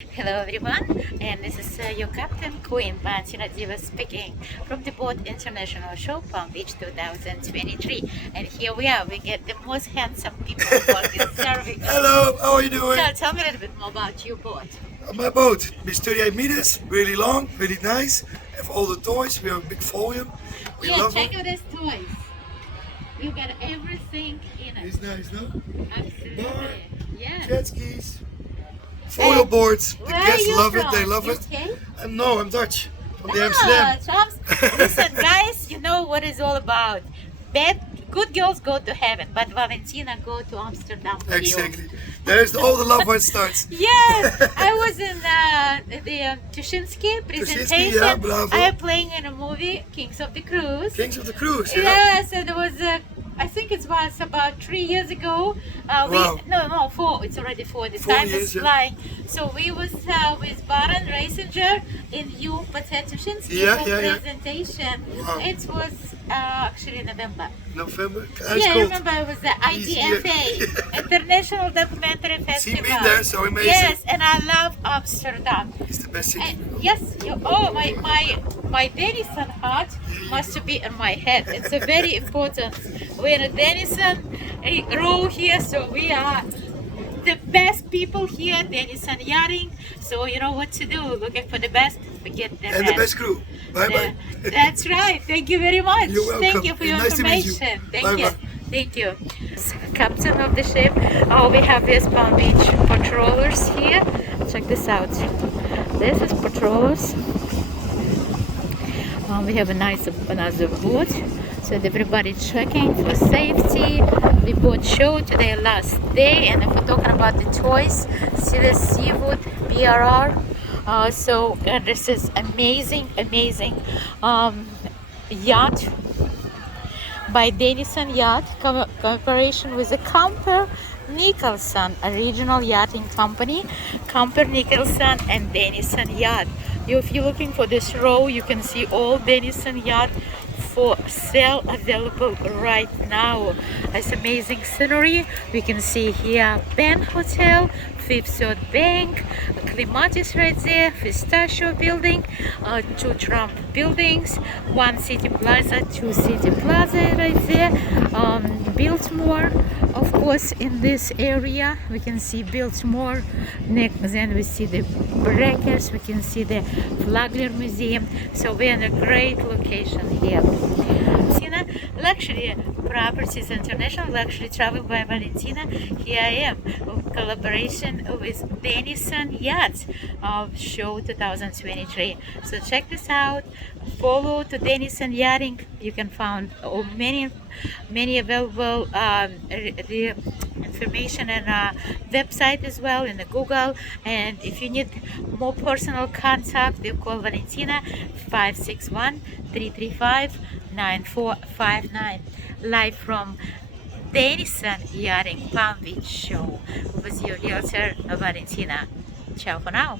Hello everyone, and this is your captain, Queen Valentina speaking from the boat International Show, Palm Beach 2023. And here we are, we get the most handsome people working serving us. Hello, how are you doing? So tell me a little bit more about your boat. My boat is 38 meters, really long, really nice. Have all the toys, we have a big volume. We love check it. out these toys. You got everything in it. It's nice, no? Absolutely. Bar, Yeah. jet skis, foil boards. The Where are guests you love it, from? they love it. UK? No, I'm Dutch, from the Ah, Amsterdam. Listen, guys, you know what it's all about. Good girls go to heaven, but Valentina go to Amsterdam. with you. Exactly. There's all the love where it starts. Yes, I was in the Tuschinski presentation. yeah, bravo. I am playing in a movie, Kings of the Cruise. Kings of the Cruise, yeah? Yes, and it was. I think it was about 3 years ago. Wow. No, 4. It's already 4. The 4 time years, is yeah. flying. So we was with Baron Reisinger in you Patetushinski Yeah, yeah. presentation. Wow. It was actually November. November. Yeah, I cold. remember it was the Easy, IDFA, International Documentary See Festival. me there, so amazing. Yes, and I love Amsterdam. It's the best city. And yes, my Denison hat must be on my head. It's a very important. We're in a Denison row here, so we are the best people here, Denison Yachting. So you know what to do. Looking for the best, forget the And rest. the best crew. Bye bye. That's right. Thank you very much. You're welcome. Thank you for your Nice to meet you. information. Thank Bye you. bye. Thank you. Captain of the ship. Oh, we have these Palm Beach patrollers here. Check this out. This is patrollers. We have another boat. So everybody checking for safety. The boat show today last day, and if we're talking about the toys, see the seafood BRR. This is amazing yacht by Denison Yacht, cooperation with the Camper Nicholson, a regional yachting company. Camper Nicholson and Denison Yacht. If you're looking for this row, you can see all Denison Yacht for sale available right now. It's amazing scenery. We can see here Penn Hotel, Fifth Third Bank, Clematis right there, Pistachio building, 2 Trump buildings, 1 City Plaza, 2 City Plaza right there, Biltmore, of course, in this area. We can see Biltmore, then we see the Breakers, we can see the Flagler Museum. So we're in a great location here. Valentina Luxury Properties International Luxury Travel by Valentina. Here I am, collaboration with Denison Yachts of Show 2023. So check this out. Follow to Denison Yachting. You can find many available the information and website as well in the Google. And if you need more personal contact, you call Valentina 561-335-9459. Live from Denison Yachting Palm Beach Show with your realtor Valentina. Ciao for now.